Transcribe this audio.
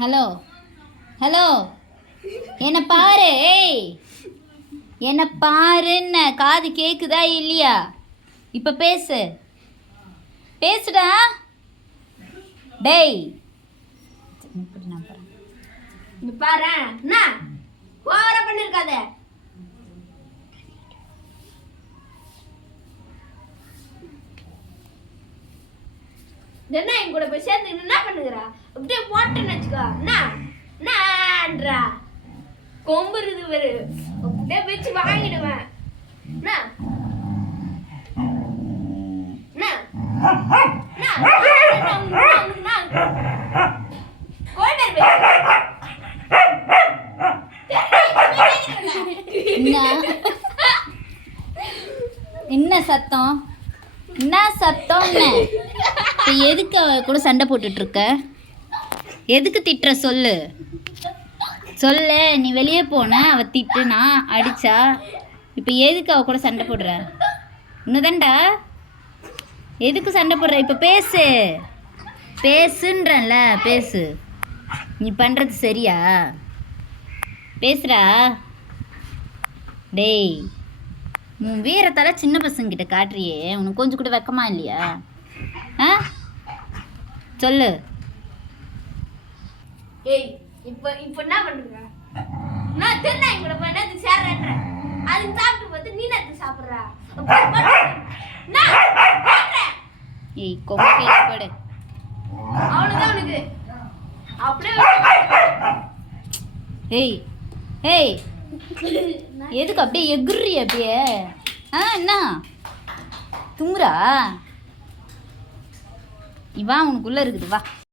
Hello hello என்னை பாரு. ஏய் என்னை பாருன்னு காது கேட்குதா இல்லையா? இப்போ பேசுடா. டேய் இங்க பாரு, என்ன ஓவரா பண்ணிருக்காத. என்ன என் கூட போய் சேர்ந்து என்ன பண்ணுகிறா? அப்படியே போட்டேன்னு வச்சுக்கோ. என்னன்றா கொம்பு இருக்குது பாரு, அப்படியே வச்சு வாங்கிடுவேன். என்ன என்ன சத்தம்? என்ன சத்தம்னு இப்போ எதுக்கு அவ கூட சண்டை போட்டுட்டு இருக்க? எதுக்கு திட்டுற சொல்லு. நீ வெளியே போன, அவ திட்டுனா அடிச்சா, இப்போ எதுக்கு அவ கூட சண்டை போடுற? இன்னுதான்டா எதுக்கு சண்டை போடுற? இப்போ பேசுன்றல பேசு. நீ பண்ணுறது சரியா? பேசுடா. டேய் உன் வீரத்தால சின்ன பசங்கிட்ட காட்டுறியே, உனக்கு கொஞ்சம் கூட வெக்கமா இல்லையா? ஆ சொல்லு. ஏய் இப்போ என்ன பண்ற? நான் தென்னை கூட போய் நேத்து சேர்றேன்ற அதுக்கு சாப்பிட்டு பார்த்து நீ நேத்து சாப்பிட்றா. ஏய் கொம்பு போடு. அவனுதான் உனக்கு அப்படியே. ஏய் ஏய் எதுக்கு அப்படியே எகுறி அப்படியே? என்ன துங்குறா? நீ வா, உனக்குள்ள இருக்குது வா.